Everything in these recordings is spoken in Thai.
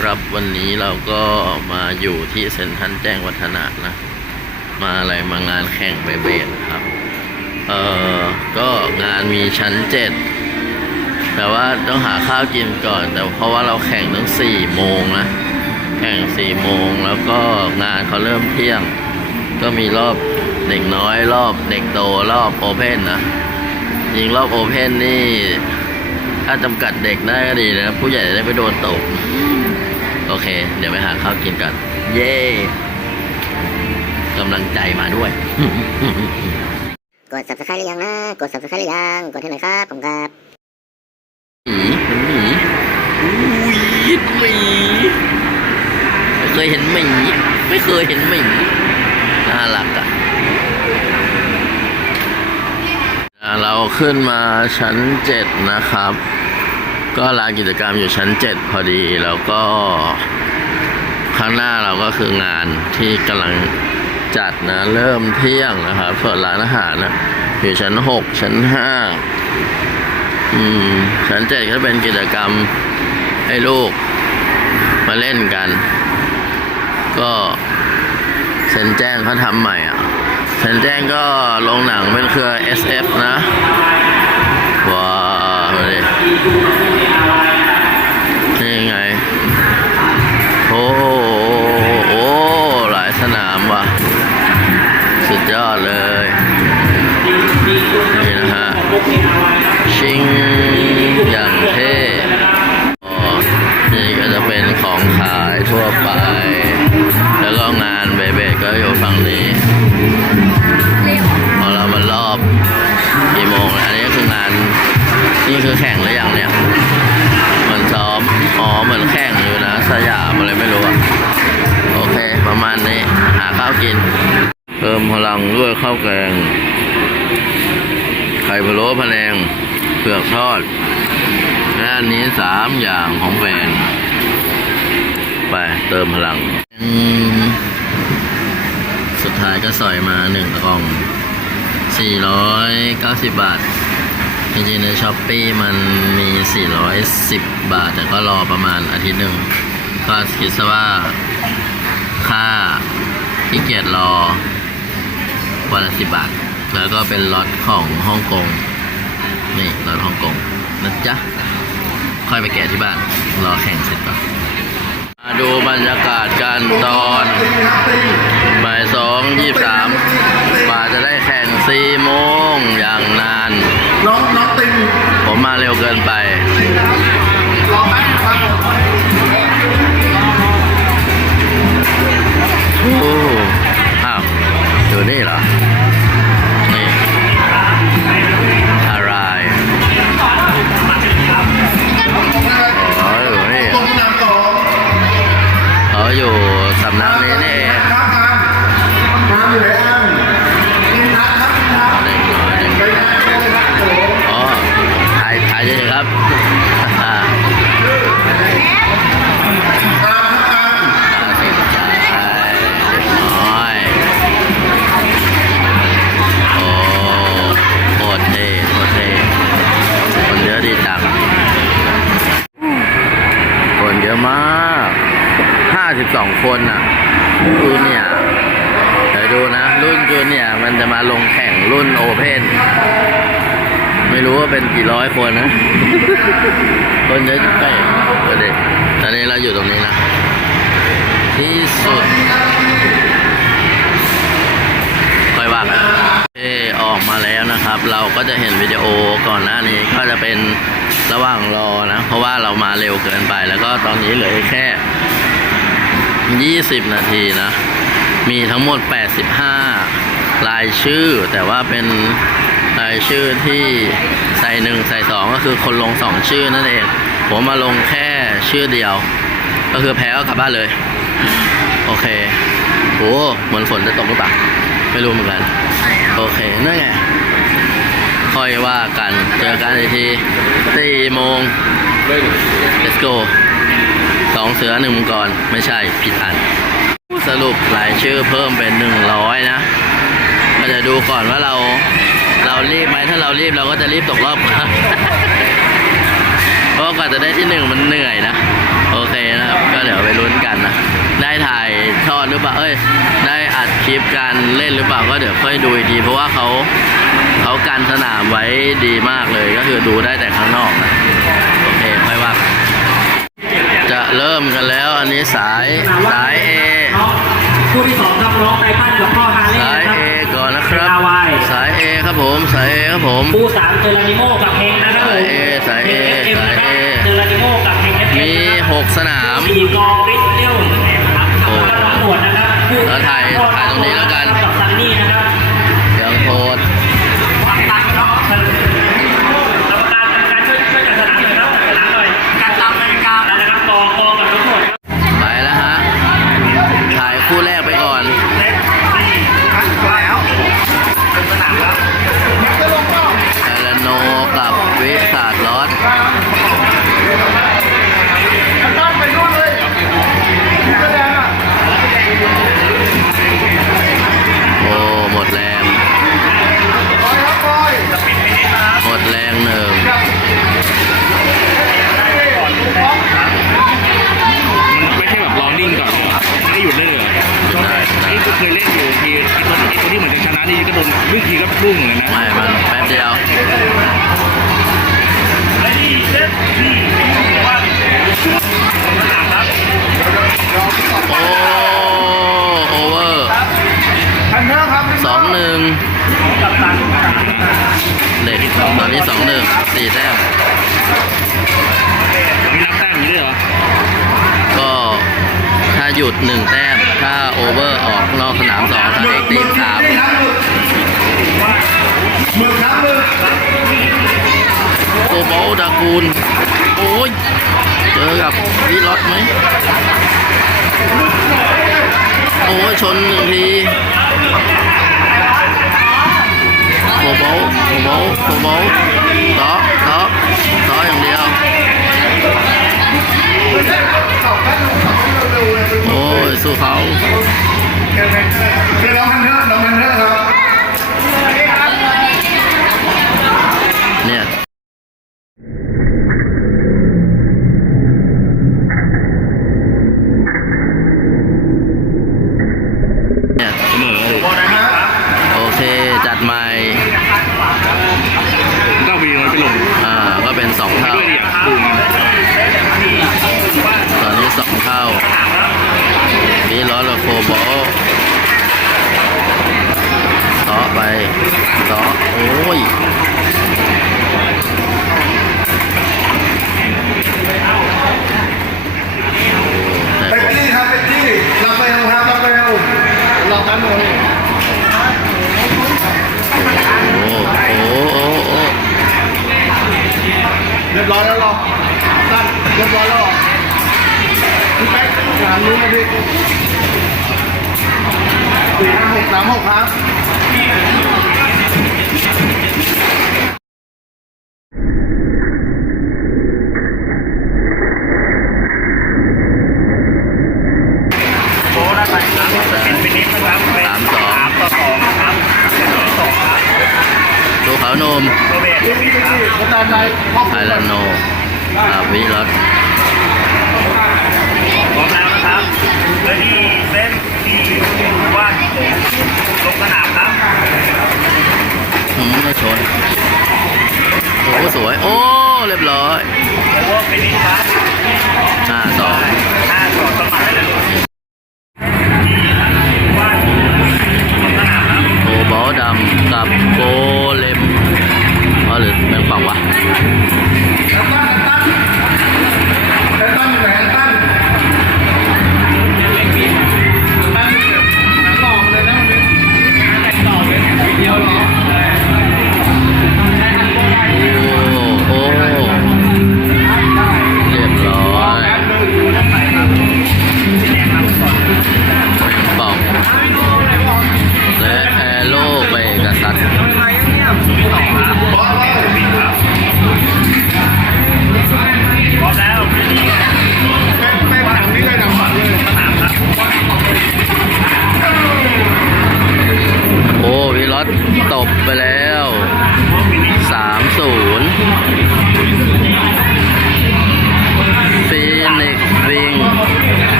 ครับวันนี้เราก็มาอยู่ที่เซ็นทรัลแจ้งวัฒนะนะ มาอะไรมางานแข่งเบเบดครับ เอ่อ ก็งานมีชั้นเจ็ดแต่ว่าต้องหาข้าวกินก่อน แต่เพราะว่าเราแข่งตั้งสี่โมงนะ แข่งสี่โมงแล้วก็งานเขาเริ่มเที่ยง ก็มีรอบเด็กน้อยรอบเด็กโตรอบโอเพนนะยิงรอบโอเพนนี่ ถ้าจำกัดเด็กได้ก็ดีนะ ผู้ใหญ่ได้ไม่โดนตก โอเค เดี๋ยวไปหาข้าวกินกัน เย้กำลังใจมาด้วย กด subscribe หรือยังนะ กด subscribe หรือยัง กดให้หน่อยครับผมครับหมีเป็นหมีอุ้ยหมีไม่เคยเห็นหมีไม่เคยเห็นหมีน่ารักอะอะเราขึ้นมาชั้นเจ็ดนะครับ ก็ลานกิจกรรมอยู่ชั้นเจ็ดพอดี แล้วก็ข้างหน้าเราก็คืองานที่กำลังจัดนะ เริ่มเที่ยงนะครับส่วนร้านอาหารนะอยู่ชั้นหกชั้นห้าอืมชั้นเจ็ดก็เป็นกิจกรรมให้ลูกมาเล่นกัน ก็เซนแจ้งเขาทำใหม่อะเซนแจ้งก็ลงหนังเป็นเครือ SF นะ เผือกทอด และอันนี้สามอย่างของแฟน ไปเติมพลัง สุดท้ายก็สอยมาหนึ่งกล่อง 490 บาท จริงๆในช้อปปีมันมี 410 บาท แต่ก็รอประมาณอาทิตย์หนึ่งก็คิดซะว่า ค่าที่เกียจรอวันละสิบบาท แล้วก็เป็นล็อตของฮ่องกง นี่ล็อตฮ่องกงนะจ๊ะ ค่อยไปแกะที่บ้าน รอแข่งเสร็จก่อนมาดูบรรยากาศการตอนบ่ายสองยี่สามกว่าจะได้แข่งสี่โมงอย่างนานน้องน้องติงผมมาเร็วเกินไป มันจะมาลงแข่งรุ่นโอเพนไม่รู้ว่าเป็นกี่ร้อยคนนะ คนเยอะจุดไปเด็กตอนนี้เราอยู่ตรงนี้นะ ที่สุดค่อยว่ากันเอออกมาแล้วนะครับ เราก็จะเห็นวิดีโอก่อนหน้านี้ก็จะเป็นระหว่างรอนะ เพราะว่าเรามาเร็วเกินไป แล้วก็ตอนนี้เหลือแค่ 20 นาทีนะ มีทั้งหมด 85 รายชื่อ แต่ว่าเป็นรายชื่อที่ใส่หนึ่งใส่สองก็คือคนลงสองชื่อนั่นเอง ผมมาลงแค่ชื่อเดียว ก็คือแพ้ก็กลับบ้านเลย โอเคโอ้เหมือนฝนจะตกหรือเปล่าไม่รู้เหมือนกัน โอเคนั่นไงค่อยว่ากันเจอกันอีกทีสี่โมง let's go สองเสือหนึ่งมังกรไม่ใช่ผิดอัน สรุปรายชื่อเพิ่มเป็นหนึ่งร้อยนะ ก็จะดูก่อนว่าเราเรารีบไหมถ้าเรารีบเราก็จะรีบตกรอบครับ เพราะกว่าจะได้ที่หนึ่งมันเหนื่อยนะ โอเคนะครับ ก็เดี๋ยวยได้อัดคลิปการเล่นหรือเปล่า ก็เดี๋ยวค่อยดูอีกที เพราะว่าเขาเขากันสนามไว้ดีมากเลย ก็คือดูได้แต่ข้างนอกนะ โอเคค่อยว่ากันจะเริ่มกันแล้วอันนี้สายสายเอคู่ที่สองครับน้องไททันกับพ่อฮาเล่สายนะคเอรับ ก่อนนะครับฮาวายสายเอครับผม สายเอครับผมคู่สามเจอรานิโมกับเฮงนะครับผมสาย A สาย A เฮงสาย A เจอรานิโมกับเฮงเอฟมี6สนาม สี่กองริดเร็วนะครับโอ้แล้วน้องหนวดนะครับคู่แล้วถ่ายถ่ายตรงนี้แล้วกัน กับซันนี่นะ หนึ่งแต้ม ถ้าโอเวอร์ออกนอกสนามสองทสเอ็กตีสามโกโบอลดากูล โอ้ย เจอกับวิลอตไหม โอ้ย ชนหนึ่งทีโกโบโกโบโกโบต่อต่อต่ออย่างเดียว ไทแลนโนอาวิลอตพร้อมแล้วนะครับเลดี้เซนทีวันลงสนามครับอืมไม่ชน โอ้สวย โอ้ เรียบร้อยโอเวอร์ฟินิชครับห้าสองห้าต่อสมัยเลยวันลงสนามครับโกบอลดำกับโกเลมอ๋อ หรือแบ่งฝั่งวะ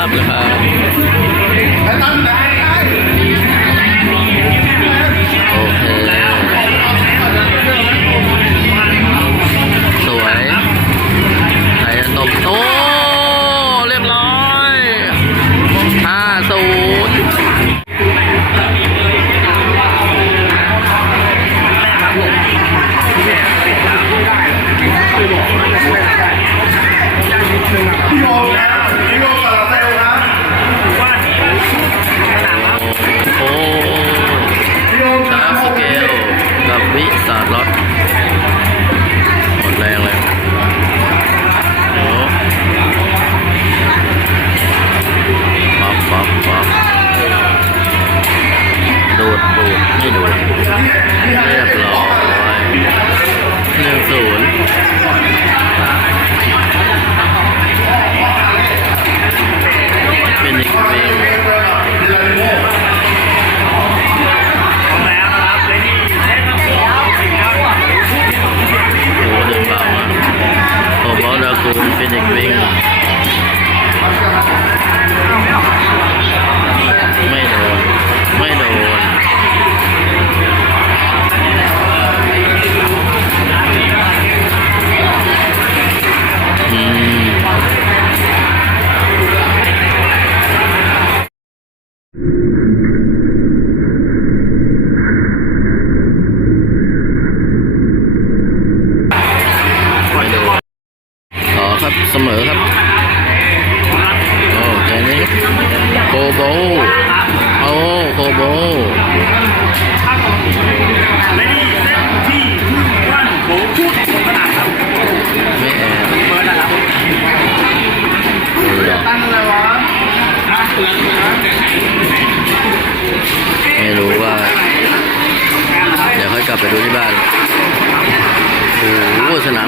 قبلها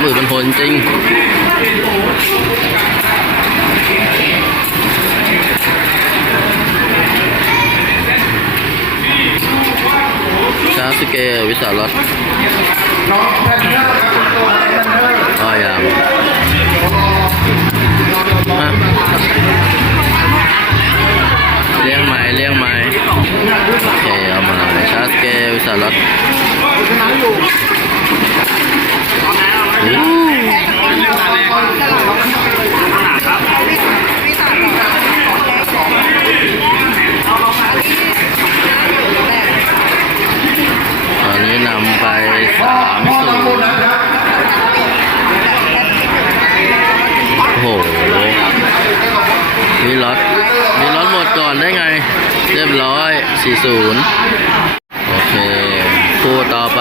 มือบนพลจริงชาสเกวิสาลัอ๋อยามเลี้ยงไม้เลี้ยงไม้โอเคเอามาชาสเกวิสาลั ตอนนี้นำไปสามศูนย์โอ้โหนี่ล็อตนี่ล็หมดก่อนได้ไง เรียบร้อย 40 โอเค คู่ต่อไป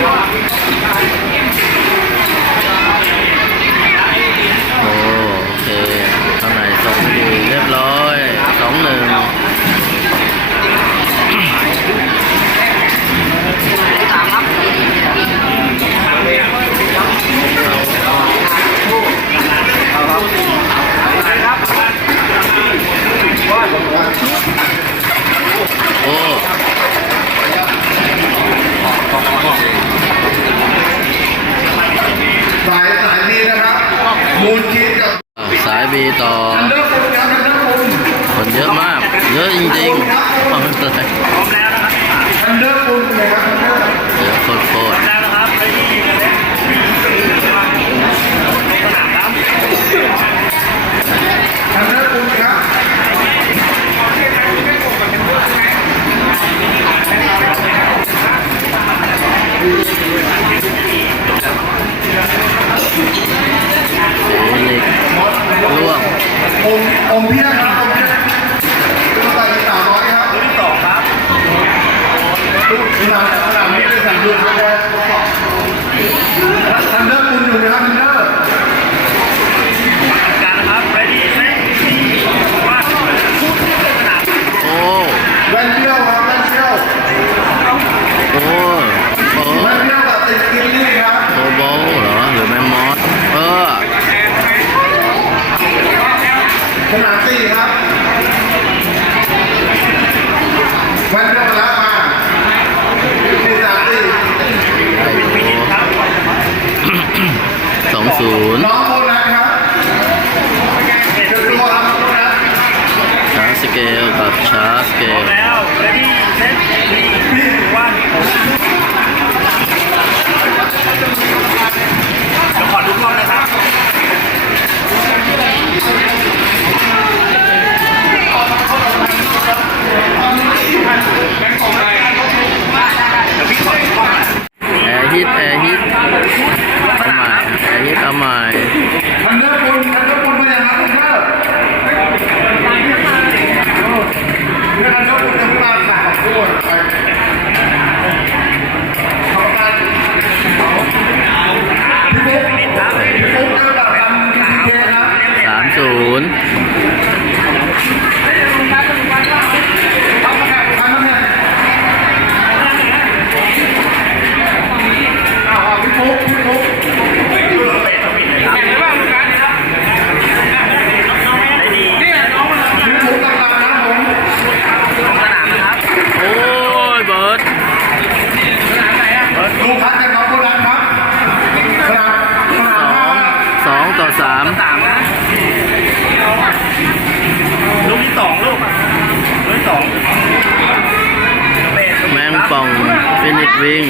Thank you. ศูนย์ช้างสเกลกับช้าสเกลขอทุกรอนะครับ สามสามนะลูกที่สองลูกลูกที่สองแมงป่องฟินิชวิง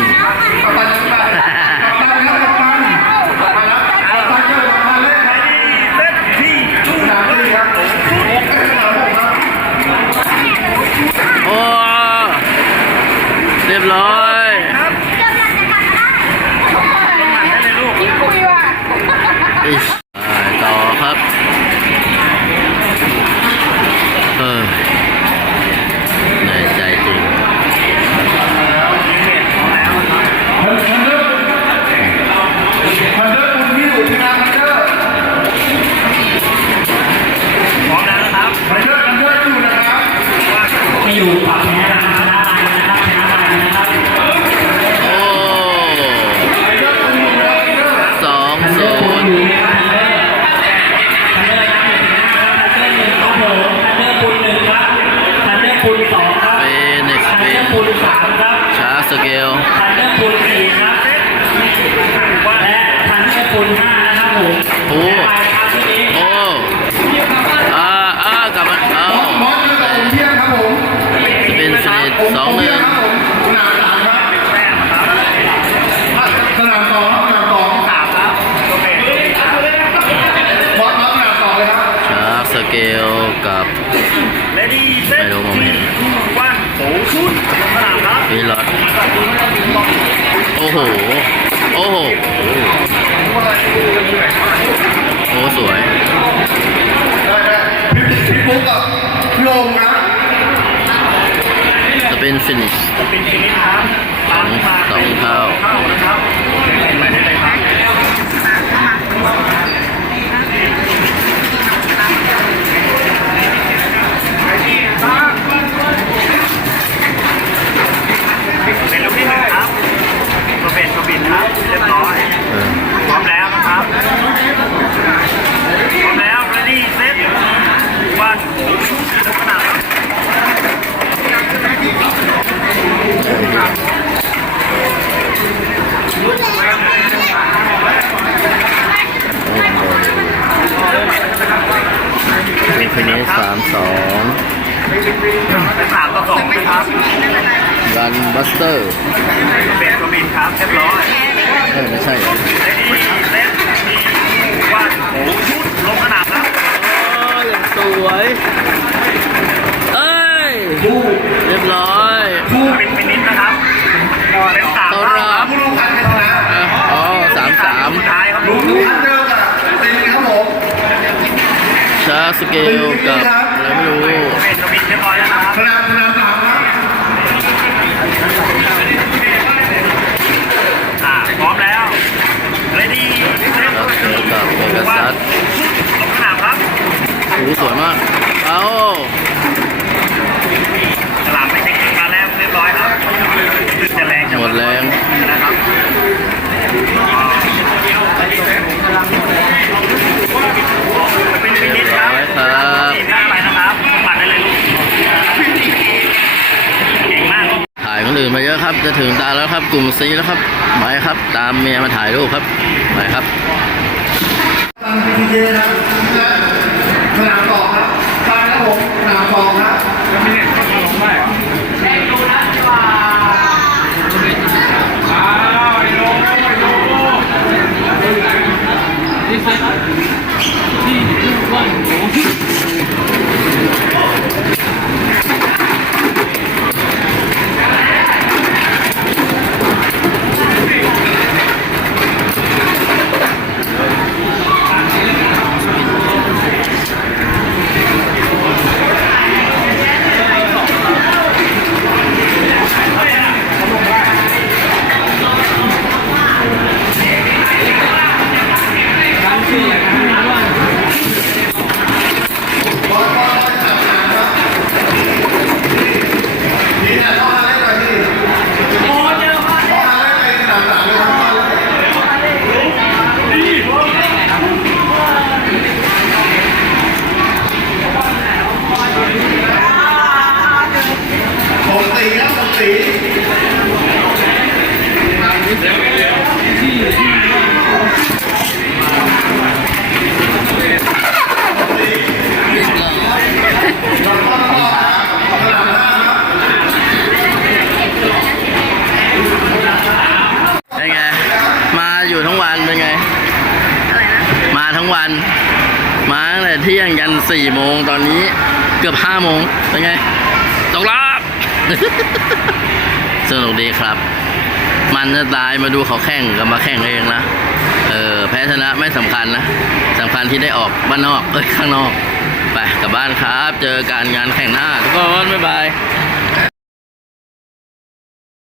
สองหนึ่งสนามสามครับสนามสองคนามสองสามครับโอเคบอสครับสนามสองเลยครับ ครับสเกลกับ Ready set ไม่รู้มองเห็นพี่รถบวิโอ้โห โอ้โห โอ้สวย พี่ปุ๊กกับพี่โอมนะ เป็นฟินิช เป็นฟินิชครับปั๊มมาเป็นสองเท่า สสเกลกับอะไรไม่รู้พลังพลังสามครัอ่าพร้อมแล้ว ready กับเมกาซัสลงสนามครับโอ้สวยมาก เอาสนามไปเช็คมาแล้วเรียบร้อยครับหมดแรงนะครับ จะถึงตาแล้วครับ กลุ่มซีแล้วครับไปครับ ตามเมียมาถ่ายรูปครับไปครับฟังพีเนะครับสนามกองครับฟังแล้วผมสนามกองครับไม่เนี่ยลงได้เหรอได้ดูนะจ้าอ้าวไอ้ลงไอ้ลงนี่ใคร เป็นไง มาอยู่ทั้งวันเป็นไง มาทั้งวัน มาตั้งแต่เที่ยงยันสี่โมงตอนนี้เกือบห้าโมงเป็นไงตกรอบ สนุกดีครับ มันจะตายมาดูเขาแข่งกับมาแข่งเองนะ เออแพ้ชนะไม่สำคัญนะสำคัญที่ได้ออกบ้านนอก เอ้ยข้างนอก ไปกลับบ้านครับ เจอการงานแข่งหน้าทุกคนบ๊ายบาย